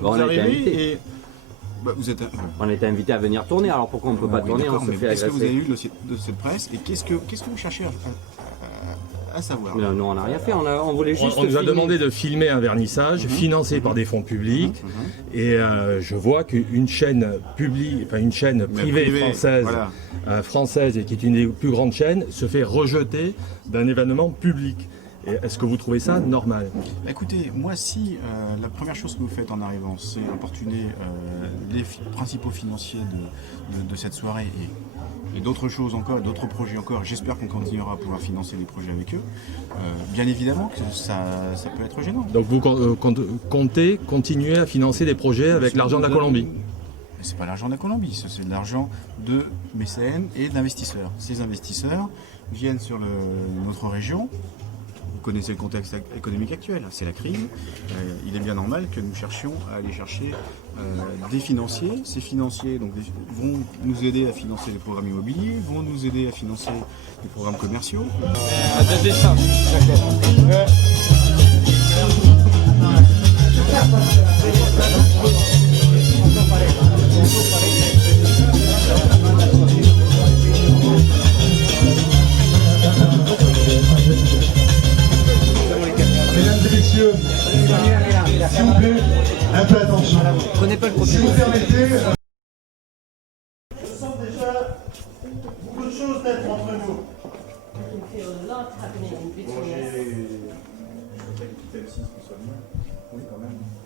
Bon, vous arrivez et... vous êtes... On a été invité à venir tourner, alors pourquoi on ne peut pas tourner? On se fait agresser. Est-ce que vous avez eu le dossier de cette presse et qu'est-ce que vous cherchez à savoir? Non, on n'a rien fait, on voulait juste On nous a demandé de filmer un vernissage financé par des fonds publics et je vois qu'une chaîne publique, enfin une chaîne privée française, voilà. Française et qui est une des plus grandes chaînes, se fait rejeter d'un événement public. Est-ce que vous trouvez ça normal? Écoutez, moi si la première chose que vous faites en arrivant, c'est importuner les principaux financiers de cette soirée et d'autres choses encore, d'autres projets encore, j'espère qu'on continuera à pouvoir financer les projets avec eux, bien évidemment que ça peut être gênant. Donc vous comptez continuer à financer des projets avec l'argent de la Colombie? C'est pas l'argent de la Colombie, c'est de l'argent de mécènes et d'investisseurs. Ces investisseurs viennent sur notre région. Vous connaissez le contexte économique actuel, c'est la crise. Il est bien normal que nous cherchions à aller chercher des financiers. Ces financiers donc, vont nous aider à financer les programmes immobiliers, vont nous aider à financer les programmes commerciaux. S'il vous plaît, un peu attention. Si vous permettez, je sens déjà beaucoup de choses d'être entre nous.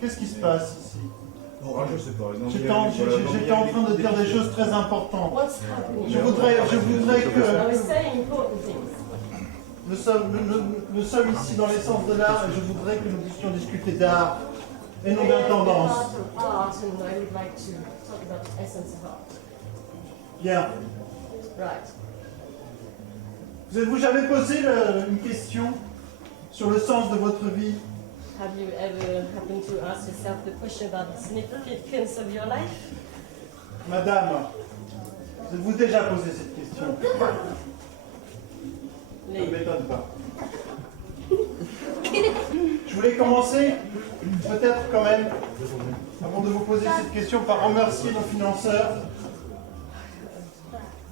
Qu'est-ce qui se passe ici? Je sais pas. J'étais en train de dire des choses très importantes. Je voudrais que... Nous sommes ici dans l'essence de l'art et je voudrais que nous puissions discuter d'art et non d'intendance. Bien. Vous êtes-vous jamais posé une question sur le sens de votre vie? Have you ever happened to ask yourself the question about the significance of your life? Madame, vous êtes-vous déjà posé cette question? Ça ne m'étonne pas. Je voulais commencer, peut-être quand même, avant de vous poser cette question, par remercier nos financeurs,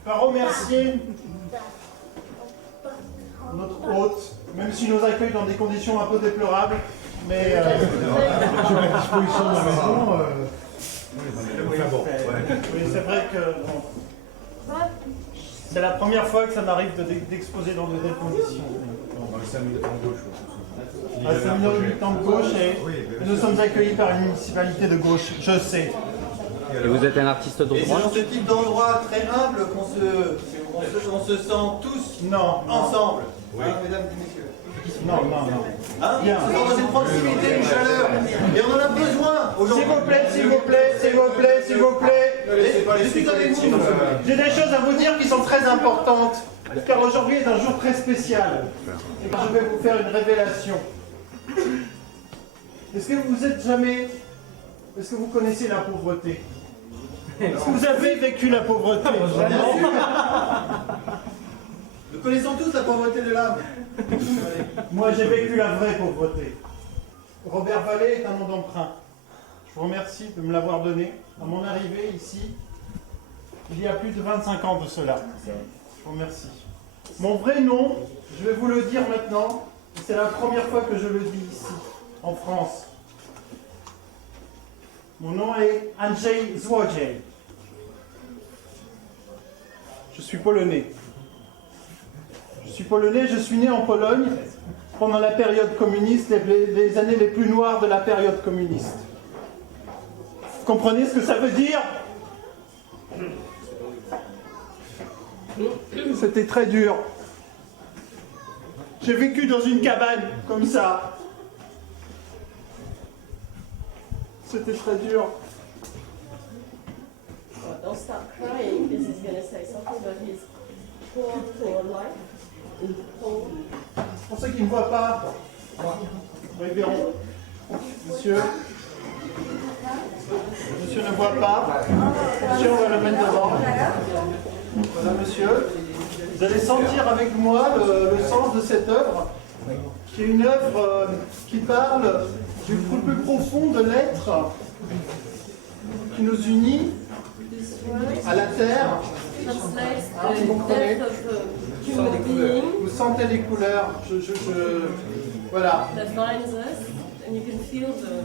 par remercier notre hôte, même s'il nous accueille dans des conditions un peu déplorables, mais je mets à disposition de la maison. Oui, c'est vrai que bon, c'est la première fois que ça m'arrive d'exposer dans de telles conditions. À 5 minutes de gauche et nous sommes accueillis par une municipalité de gauche, je sais. Et vous êtes un artiste de droit? Et c'est dans ce type d'endroit très humble qu'on se sent tous ensemble. Oui. Hein, mesdames et messieurs. Non. Hein, dans une proximité, une chaleur. Et on en a besoin aujourd'hui. S'il vous plaît. J'ai des choses à vous dire qui sont très importantes. Car aujourd'hui est un jour très spécial. Et je vais vous faire une révélation. Est-ce que vous connaissez la pauvreté? Est-ce que vous avez vécu la pauvreté? Nous connaissons tous la pauvreté de l'âme. Moi, j'ai vécu la vraie pauvreté. Robert Vallée est un nom d'emprunt. Je vous remercie de me l'avoir donné à mon arrivée ici, il y a plus de 25 ans de cela. Je vous remercie. Mon vrai nom, je vais vous le dire maintenant, c'est la première fois que je le dis ici, en France. Mon nom est Andrzej Złodziej. Je suis polonais. Je suis né en Pologne pendant la période communiste, les années les plus noires de la période communiste. Vous comprenez ce que ça veut dire? C'était très dur. J'ai vécu dans une cabane comme ça. C'était très dur. Don't stop crying. This is going to say something about his poor life. Pour ceux qui ne voient pas, ils verront. Monsieur ne voit pas. Monsieur, on va le mettre devant. Voilà, monsieur. Vous allez sentir avec moi le sens de cette œuvre, qui est une œuvre qui parle du plus profond de l'être qui nous unit This word à la terre. translates Ah, vous the comprenez? death of a human being Vous sentez les couleurs. Voilà. that binds us, and you can feel the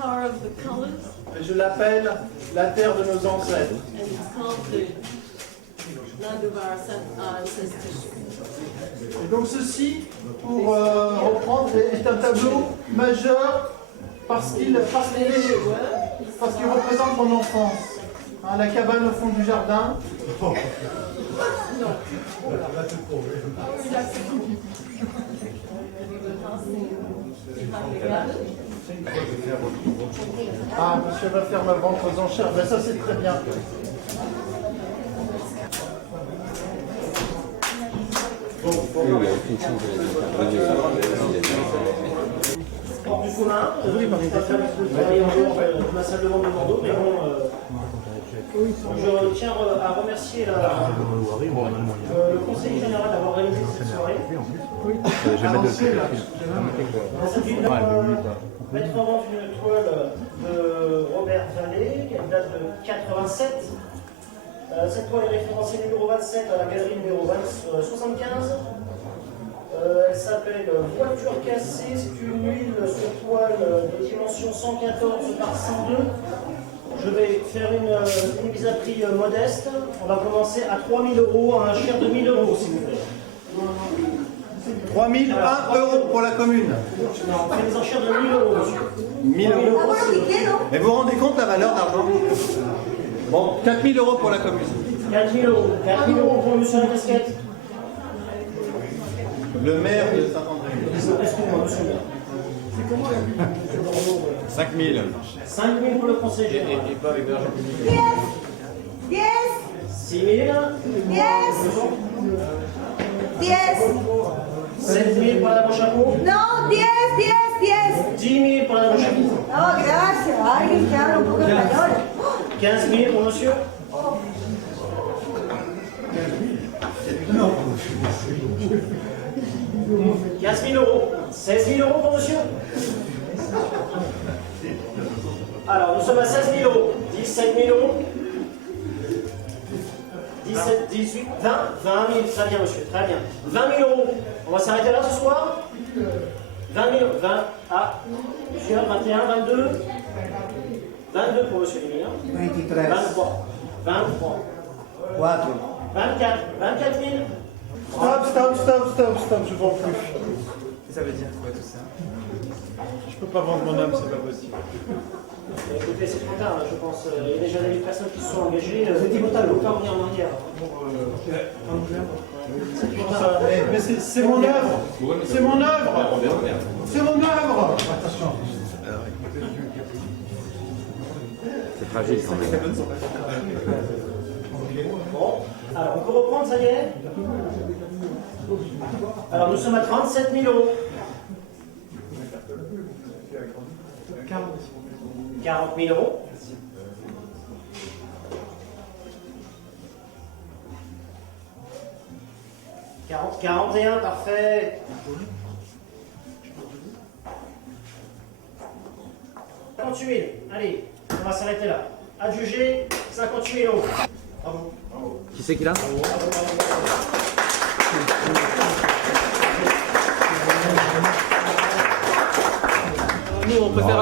power of the colors, Et je l'appelle la terre de nos ancêtres. and it's called the land of our ancestors. Et donc ceci, pour reprendre, est un tableau majeur parce qu'il représente mon enfance. Hein, la cabane au fond du jardin. Ah, monsieur va faire ma vente aux enchères. Ben ça c'est très bien. Hors du commun, je pas faire le travail en jour de ma salle de vente de Bordeaux, mais bon, je tiens à remercier le conseiller général d'avoir réalisé cette soirée. Dans cette ville, mettre en vente une toile de Robert Vallée, qui date de 87. Cette toile est référencée numéro 27 à la galerie numéro 75. Elle s'appelle Voiture cassée, c'est une huile sur toile de dimension 114 par 102. Je vais faire une mise à prix modeste. On va commencer à 3 000 €, à un cher de 1 000 €, s'il vous plaît. 3 001 € pour la commune. Non, on fait des enchères de 1 000 €, monsieur. 1 000 €. Mais vous vous rendez compte la valeur d'argent? Bon, 4 000 € pour la commune. 4 000 €. 4 000 € pour monsieur la casquette. Le maire de Saint-André. Excusez-moi, monsieur le maire. 5 000. 5 000 pour le conseil général. Et pas avec de l'argent. 6 000. 7 000 pour la dame au chapeau. No, 10. 10 000 pour la dame au chapeau. No, gracias. Alguien que habla un poco español. 15 000 pour monsieur. Non. 15 000 €. 16 000 € pour monsieur. Alors, nous sommes à 16 000 €. 17 000 €. 17, 18, 20, 20 000. Très bien, monsieur. Très bien. 20 000 €. On va s'arrêter là ce soir. 20 000, 20. Ah, monsieur, 21, 22. 22 pour monsieur Lémire. 23. 23. 4. 24. 24 000. Stop, je vends plus. Ça veut dire quoi tout ça? Je peux pas vendre mon âme, c'est pas possible. Écoutez, c'est trop tard, là, je pense. Il y a déjà des personnes qui se sont engagées. C'était votre tableau, pas revenir en arrière. Mais c'est mon œuvre. C'est mon œuvre. C'est mon œuvre. C'est tragique quand même. Bon, alors on peut reprendre, ça y est. Alors nous sommes à 37 000 €. 40 000 €. 41, parfait. 58 000, allez, on va s'arrêter là. Adjugé, 58 000 €. Bravo. Qui c'est qui l'a? Nous, on préfère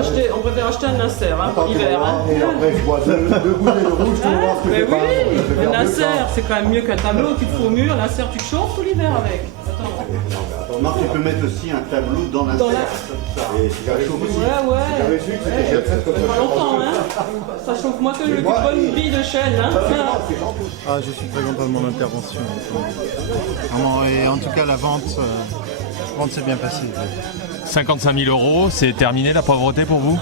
acheter un Nasser pour l'hiver. Et après, je bois deux bouteilles de rouge pour voir ce que Mais c'est pas. oui, un Nasser, c'est quand même mieux qu'un tableau. Tu te fous au mur, Nasser, tu te chauffes tout l'hiver avec. Attends. Marc, tu peux mettre aussi un tableau dans la serre. Et si j'avais chaud aussi. Ouais. J'avais su que c'était presque comme Pas longtemps, hein. Ça chauffe moins que une bonne bille de chêne, hein. Ah, je suis très content de mon intervention. Vraiment, et en tout cas, la vente s'est bien passée. 55 000 €, c'est terminé la pauvreté pour vous?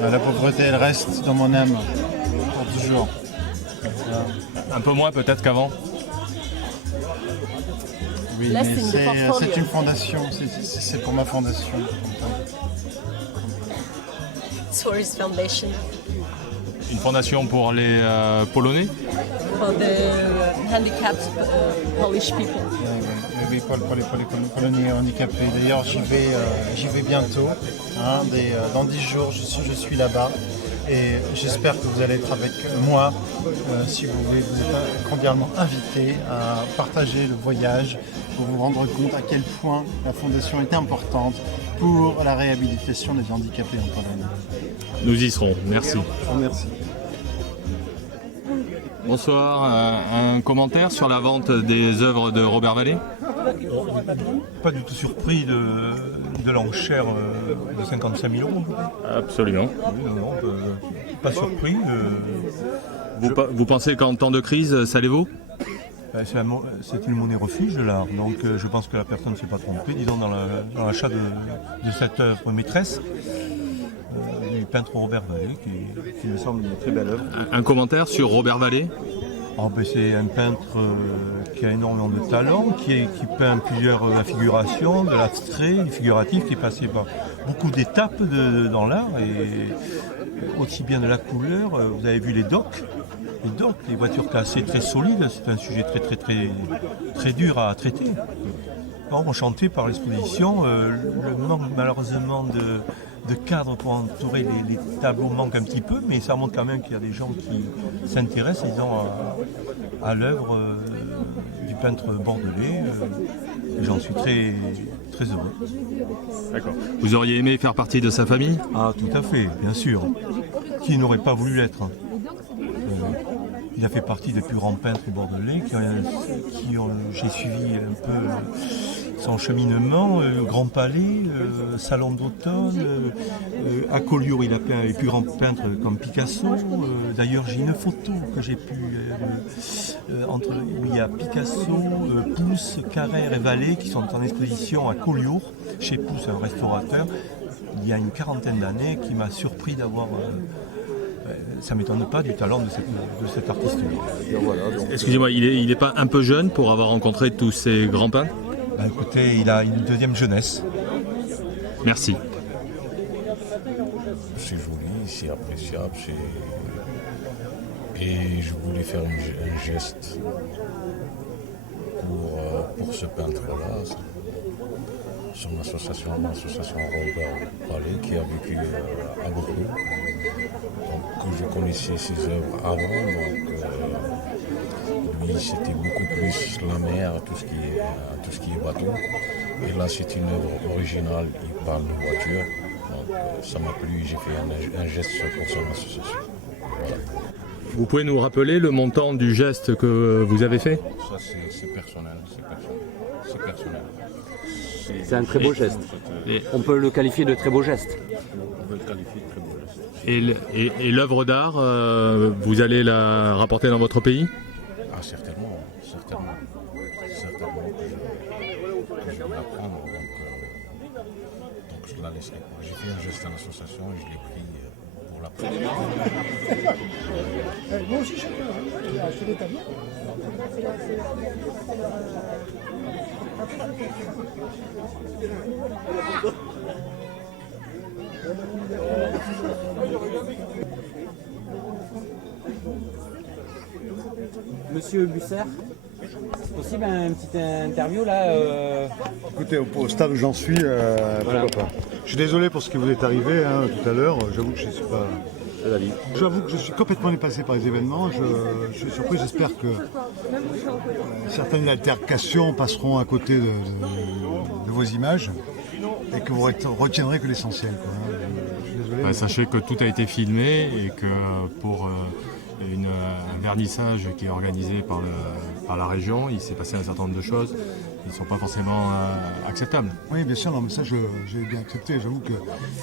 La pauvreté, elle reste dans mon âme pour toujours. Un peu moins peut-être qu'avant? Oui, Là, mais c'est une portfolio. c'est une fondation, c'est pour ma fondation. Tourist Foundation Une fondation pour les Polonais? for the handicapped Polish people. Oui, pour les Polonais handicapés. D'ailleurs, j'y vais bientôt. Dans 10 jours, je suis là-bas. Et j'espère que vous allez être avec moi. Si vous voulez, vous êtes cordialement invité à partager le voyage pour vous rendre compte à quel point la Fondation est importante pour la réhabilitation des handicapés en Pologne. Nous y serons, merci. Je vous remercie. Bonsoir, un commentaire sur la vente des œuvres de Robert Vallée? Pas du tout surpris de l'enchère de 55 000 €. Absolument. Non, pas surpris. Vous pensez qu'en temps de crise, ça les vaut? C'est une monnaie refuge, l'art. Donc je pense que la personne ne s'est pas trompée, disons, dans l'achat de cette œuvre maîtresse du peintre Robert Vallée, qui me semble une très belle œuvre. Un commentaire sur Robert Vallée? C'est un peintre qui a énormément de talent, qui peint plusieurs affigurations, de l'abstrait, du figuratif, qui est passé par beaucoup d'étapes dans l'art, et aussi bien de la couleur. Vous avez vu les docks, les voitures cassées très solides, c'est un sujet très dur à traiter. Alors, enchanté par l'exposition, le manque malheureusement de cadre pour entourer les tableaux manque un petit peu, mais ça montre quand même qu'il y a des gens qui s'intéressent, disons, à l'œuvre du peintre bordelais. Et j'en suis très heureux. D'accord. Vous auriez aimé faire partie de sa famille? Ah, tout à fait, bien sûr. Qui n'aurait pas voulu l'être? Il a fait partie des plus grands peintres bordelais j'ai suivi un peu son cheminement, Grand Palais, Salon d'automne, à Collioure il a peint les plus grands peintres comme Picasso. D'ailleurs j'ai une photo que j'ai pu où il y a Picasso, Pousse, Carrère et Vallée qui sont en exposition à Collioure, chez Pousse, un restaurateur, il y a une quarantaine d'années, qui m'a surpris d'avoir... ça ne m'étonne pas du talent de cet artiste-là. Excusez-moi, il n'est pas un peu jeune pour avoir rencontré tous ces grands peintres? Écoutez, il a une deuxième jeunesse. Merci. C'est joli, c'est appréciable, et je voulais faire un geste pour ce peintre-là. Son association Robert Vallée, qui a vécu à Bordeaux. Donc, je connaissais ses œuvres avant, donc lui c'était beaucoup plus la mer, tout ce qui est bateau. Et là c'est une œuvre originale, il parle de voiture, donc ça m'a plu, j'ai fait un geste pour son association. Voilà. Vous pouvez nous rappeler le montant du geste que vous avez fait? Ça c'est personnel, c'est personnel. C'est un très beau geste. On peut le qualifier de très beau geste. On peut le qualifier de très beau geste. Et l'œuvre d'art, vous allez la rapporter dans votre pays? Ah, certainement que je vais la prendre, donc je la laisserai pas. J'ai fait un geste à l'association et je l'ai pris pour la prendre. Moi aussi, je peux acheter des tableaux. Monsieur Busser, c'est possible une petite interview là Écoutez, au stade où j'en suis, pourquoi pas. Je suis désolé pour ce qui vous est arrivé tout à l'heure, j'avoue que je ne suis pas... J'avoue que je suis complètement dépassé par les événements, je suis surpris, j'espère que certaines altercations passeront à côté de vos images et que vous retiendrez que l'essentiel. Je suis désolé. Sachez que tout a été filmé et que pour un vernissage qui est organisé par la région, il s'est passé un certain nombre de choses qui ne sont pas forcément acceptables. Oui, bien sûr, non, mais ça j'ai bien accepté. J'avoue que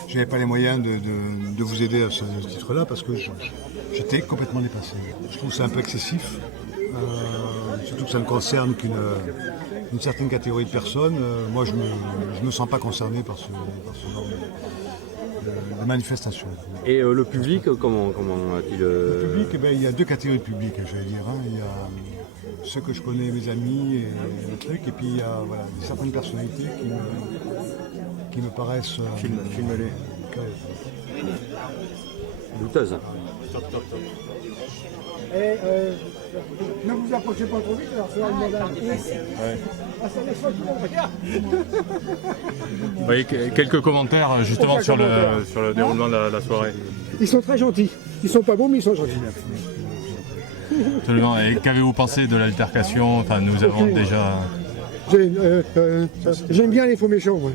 je n'avais pas les moyens de vous aider à ce titre-là parce que j'étais complètement dépassé. Je trouve ça un peu excessif, surtout que ça ne concerne qu'une certaine catégorie de personnes. Moi, je me sens pas concerné par ce genre de manifestation. Et le public, comment a-t-il... Le public, il y a deux catégories de public, j'allais dire. Il y a ceux que je connais, mes amis, et le truc, et puis il y a certaines personnalités qui me paraissent... Filme-les. Douteuses. Stop. Et ne vous approchez pas trop vite, alors c'est un modèle. Ah, ça laisse pas tout le monde, regarde. Vous voyez quelques commentaires justement sur le déroulement de la soirée. Ils sont très gentils. Ils sont pas beaux, mais ils sont gentils. Absolument. Et qu'avez-vous pensé de l'altercation? Enfin, nous avons déjà... J'aime bien les faux méchants, moi.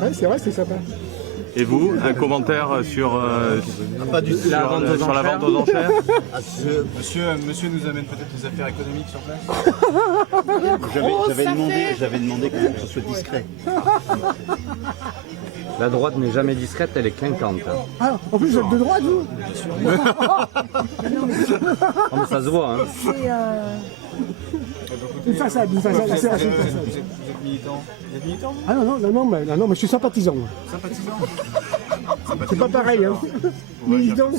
Ouais, c'est vrai, c'est sympa. Et vous, un commentaire sur, la vente aux enchères? Monsieur nous amène peut-être des affaires économiques sur place. J'avais demandé quand même que ce soit discret. La droite n'est jamais discrète, elle est clinquante. Ah, en plus, vous êtes de droite, vous? Non, mais ça se voit, hein. Une façade, assez racine une façade. Vous êtes militant? Vous êtes militant? Ah non, mais je suis sympathisant. Moi. Sympathisant? C'est pas pareil, hein. Militant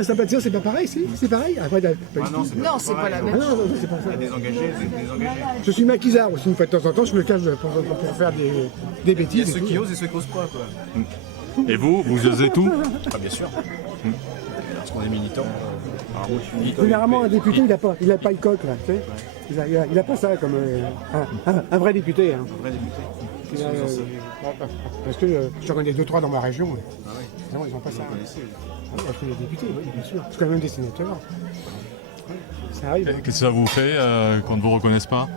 et sympathisant, c'est pas pareil, si? C'est pareil? Après, Non, c'est pas la même chose. Ah non, c'est pas ça. Il y a des engagés, des engagés. Je suis maquisard aussi, une fois de temps en temps, je me cache pour faire des bêtises. Il y a ceux qui osent et ceux qui osent pas, quoi. Et vous osez tout? Ah, bien sûr. Parce qu'on est militant. Alors, moi, je suis militant. Généralement, un député, il a pas le coq, là, tu sais. Il a pas ça comme un vrai député. Hein. Un vrai député. Parce que je connais 2-3 dans ma région. Ah oui. Non, ils n'ont pas ça. Vous connaissez? Je connais des députés, oui, bien sûr. Je connais même des sénateurs. Ça arrive. Qu'est-ce que ça vous fait qu'on ne vous reconnaisse pas?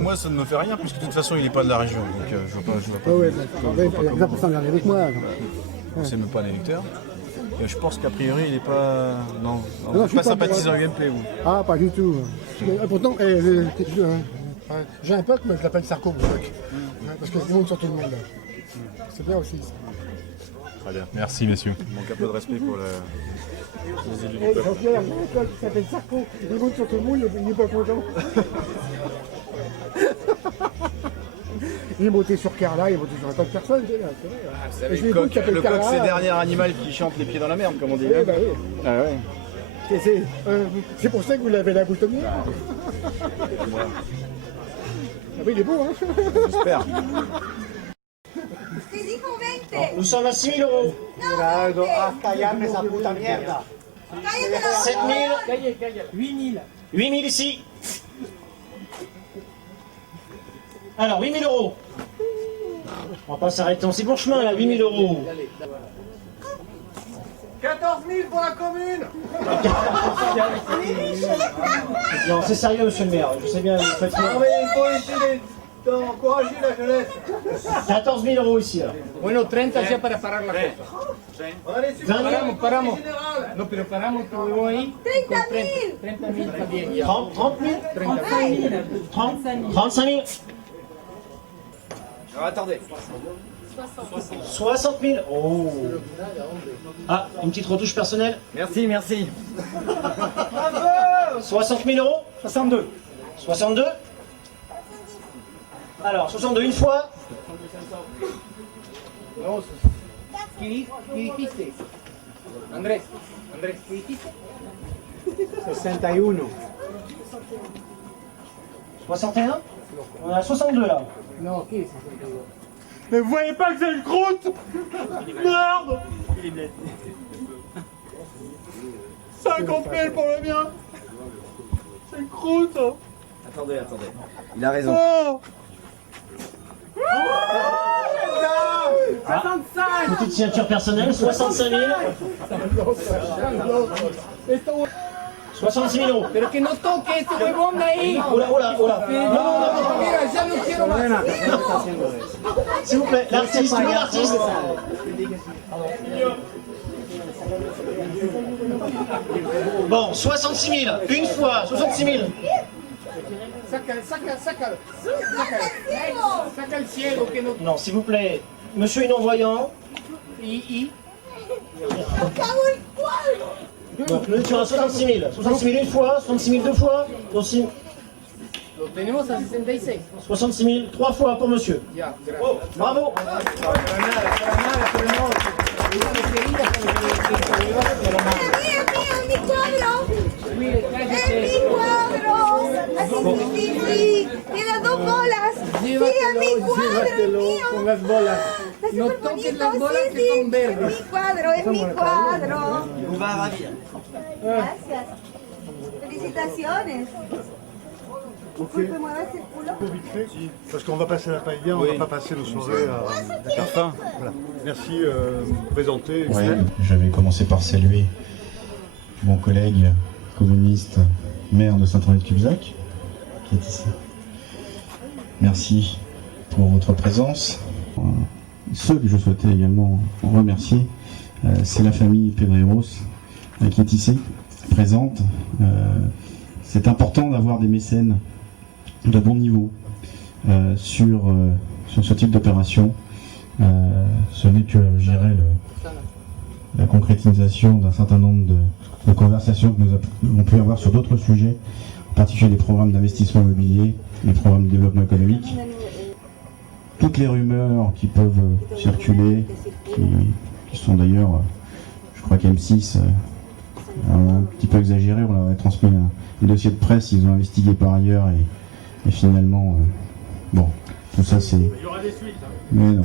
Moi, ça ne me fait rien, puisque de toute façon, il n'est pas de la région. Donc, je vois pas. Ah ouais, il va pas s'emmerder avec moi. C'est même pas un électeur. Je pense qu'a priori, il n'est pas. Non, je pas suis sympathisant au UMP, vous. Ah, pas du tout. Pourtant, j'ai un pote, mais je l'appelle Sarko, mon pote. Parce que tout le monde sur tout le monde. C'est bien aussi. Très bien. Merci, messieurs. Il manque un peu de respect pour les élus du peuple. Jean-Pierre, mon pote qui s'appelle Sarko, il monte sur tout le monde, il n'est pas content. Il est monté sur Carla, il est monté sur un tas de personnes. Vous savez, le coq, c'est le dernier animal qui chante les pieds dans la merde, comme on dit. Oui, bah oui. Ah ouais. C'est pour ça que vous l'avez la boutonnière. Ah oui, il est beau, hein. J'espère. Nous sommes à 6 000 euros. 7 000. 8 000. 8 000 ici. Alors, 8 000 euros. On va pas s'arrêter en si bon chemin, là. 8 000 euros. 14 000 pour la commune. Non, c'est sérieux, monsieur le maire. Je sais bien, vous faites Ah oui, il faut essayer d'encourager la jeunesse. 14 000 euros ici, alors. Bueno, 30 ya para parar la cosa. Paramos. No, pero paramos, estuvimos ahí. 30 000 también. 30 000 35 000. Alors, attendez. 60 000. Oh. Ah, une petite retouche personnelle. Merci, merci. 60 000 euros. 62. 62. Alors, 62 une fois. ¿Qué dijiste? Andrés, ¿qué dijiste? 61. 61. On a 62 là. Non, ok, 61. Mais vous voyez pas que c'est une croûte? Merde! 50 000 pour le mien! C'est une croûte! Attendez. Il a raison. Oh! Petite signature personnelle, 65 000. 66 000 euros. Pero que no toque ese huevón de ahí. Oula. Non. Mira, ya no quiero más. S'il vous plaît, l'artiste, où est l'artiste? Bon, 66 000, une fois, 66 000. Saca el ciego que no. Non, s'il vous plaît, monsieur est non-voyant. Donc, nous étions à 66 000. 66 000 une fois, 66 000 deux fois, aussi. Lo tenemos a 66. 66 000 trois fois pour monsieur. Ya, Oh, bravo. Tiene dos bolas. Sí, a mi cuadro, mío. Con las bolas. No toques las bolas que son verdes. Es mi cuadro. Gracias. Felicitaciones. Ok. Pour vite fait, parce qu'on va passer à la paella, on ne va pas passer nos soirées à la fin. Voilà. Merci de vous présenter. Ouais, je vais commencer par saluer mon collègue communiste, maire de Saint-André-de-Cubzac, qui est ici. Merci pour votre présence. Ceux que je souhaitais également remercier, c'est la famille Pedreros qui est ici, présente. C'est important d'avoir des mécènes de bon niveau sur ce type d'opération. Ce n'est que, je dirais, la concrétisation d'un certain nombre de conversations que nous avons pu avoir sur d'autres sujets, en particulier les programmes d'investissement immobilier, les programmes de développement économique. Toutes les rumeurs qui peuvent circuler, qui sont d'ailleurs, je crois qu'M6 un petit peu exagéré, on leur a transmis un dossier de presse, ils ont investigué par ailleurs et finalement, bon, tout ça c'est... Il y aura des suites. Mais non,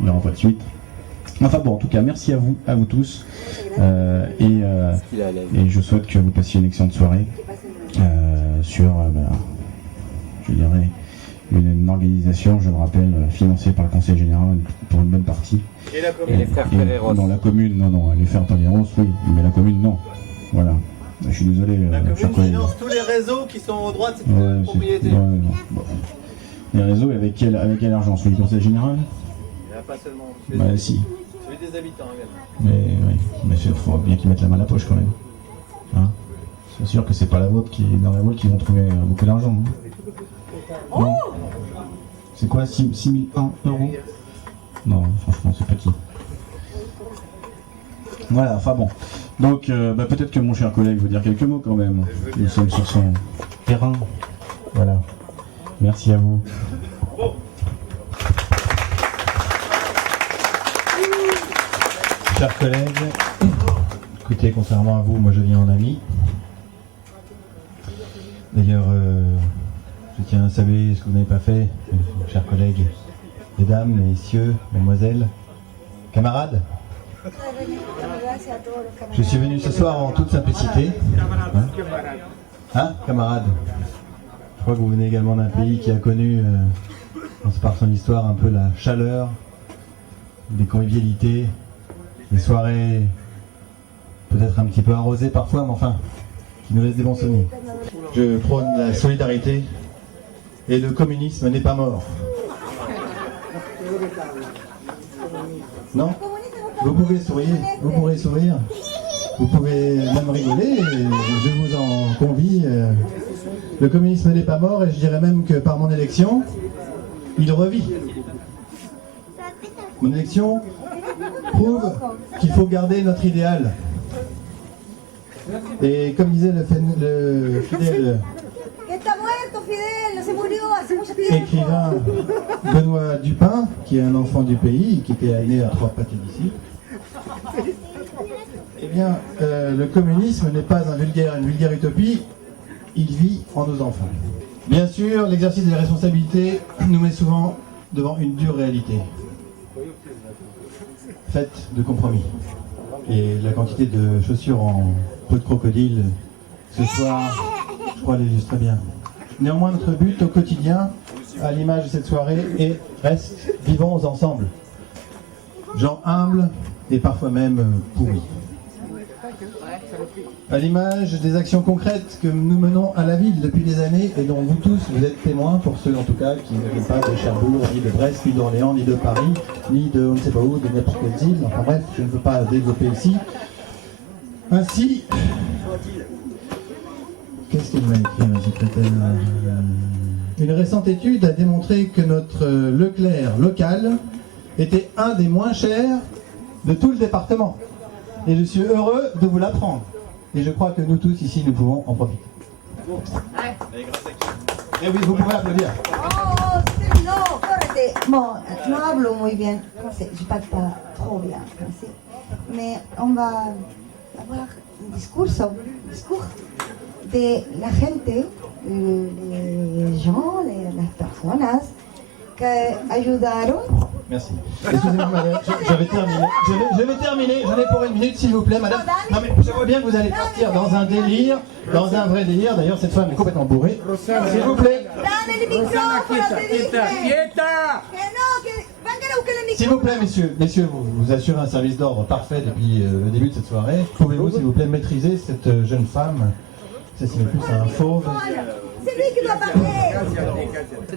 il n'y aura pas de suite. Enfin bon, en tout cas, merci à vous tous et je souhaite que vous passiez une excellente soirée sur, je dirais, une organisation, je le rappelle, financée par le Conseil Général pour une bonne partie. Et la commune. Et les frères Pedreros. Non, la commune, non, les frères Pedreros, oui, mais la commune, non. Voilà. Je suis désolé, la cher commune collègue. finance tous les réseaux qui sont au droit de cette propriété. Ouais, non. Bon. Les réseaux, avec quel argent? Celui du Conseil Général? Il n'y en a pas seulement. Bah si. Celui des habitants également. Mais il faut bien qu'ils mettent la main à la poche quand même. Hein, c'est sûr que c'est pas la vôtre dans la vôtre qu'ils vont trouver beaucoup d'argent. Hein. Non. C'est quoi, 6001 euros? Non, franchement, c'est petit. Voilà, enfin bon. Donc, peut-être que mon cher collègue veut dire quelques mots quand même. Nous sommes sur son terrain. Voilà. Merci à vous. Chers collègues, écoutez, contrairement à vous, moi je viens en ami. D'ailleurs, je tiens à saluer ce que vous n'avez pas fait, chers collègues, mesdames, messieurs, mesdemoiselles, camarades. Je suis venu ce soir en toute simplicité. Hein, camarades? Je crois que vous venez également d'un pays qui a connu, par son histoire, un peu la chaleur, des convivialités, des soirées peut-être un petit peu arrosées parfois, mais enfin, qui nous laissent des bons souvenirs. Je prône la solidarité et le communisme n'est pas mort. Non? Vous pouvez sourire, vous pourrez sourire, vous pouvez même rigoler, et je vous en convie. Le communisme n'est pas mort et je dirais même que par mon élection, il revit. Mon élection prouve qu'il faut garder notre idéal. Et comme disait le fidèle écrivain Benoît Dupin, qui est un enfant du pays, qui était né à 3 pâtés d'ici, eh bien, le communisme n'est pas une vulgaire utopie, il vit en nos enfants. Bien sûr, l'exercice des responsabilités nous met souvent devant une dure réalité, faite de compromis. Et la quantité de chaussures en peau de crocodile ce soir, je crois, l'illustre très bien. Néanmoins, notre but au quotidien, à l'image de cette soirée, reste vivons ensemble. Gens humbles et parfois même pourris. À l'image des actions concrètes que nous menons à la ville depuis des années et dont vous tous, vous êtes témoins, pour ceux en tout cas qui ne viennent pas de Cherbourg, ni de Brest, ni d'Orléans, ni de Paris, ni de on ne sait pas où, de n'importe quelle île. Enfin bref, je ne veux pas développer ici. Ainsi, qu'est-ce qu'il m'a écrit, ma secrétaire? Une récente étude a démontré que notre Leclerc local était un des moins chers de tout le département. Et je suis heureux de vous l'apprendre. Et je crois que nous tous ici, nous pouvons en profiter. Et oui, vous pouvez applaudir. Oh, no, correte. Bon, no hablo muy bien français, je parle pas trop bien français, mais on va avoir un discours de la gente, les gens, las personas que ayudaron Merci. Excusez-moi, madame, je vais terminer. Je vais terminer, j'en ai pour une minute, s'il vous plaît, madame. Non, mais je vois bien que vous allez partir dans un délire, dans un vrai délire. D'ailleurs, cette femme est complètement bourrée. S'il vous plaît. S'il vous plaît, messieurs, vous assurez un service d'ordre parfait depuis le début de cette soirée. Pouvez-vous, s'il vous plaît, maîtriser cette jeune femme? C'est un fauve. C'est lui qui doit parler.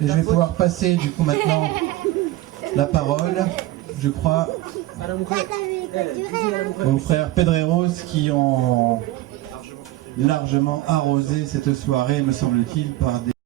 Et je vais pouvoir passer du coup maintenant la parole, je crois, aux frères Pedreros qui ont largement arrosé cette soirée, me semble-t-il, par des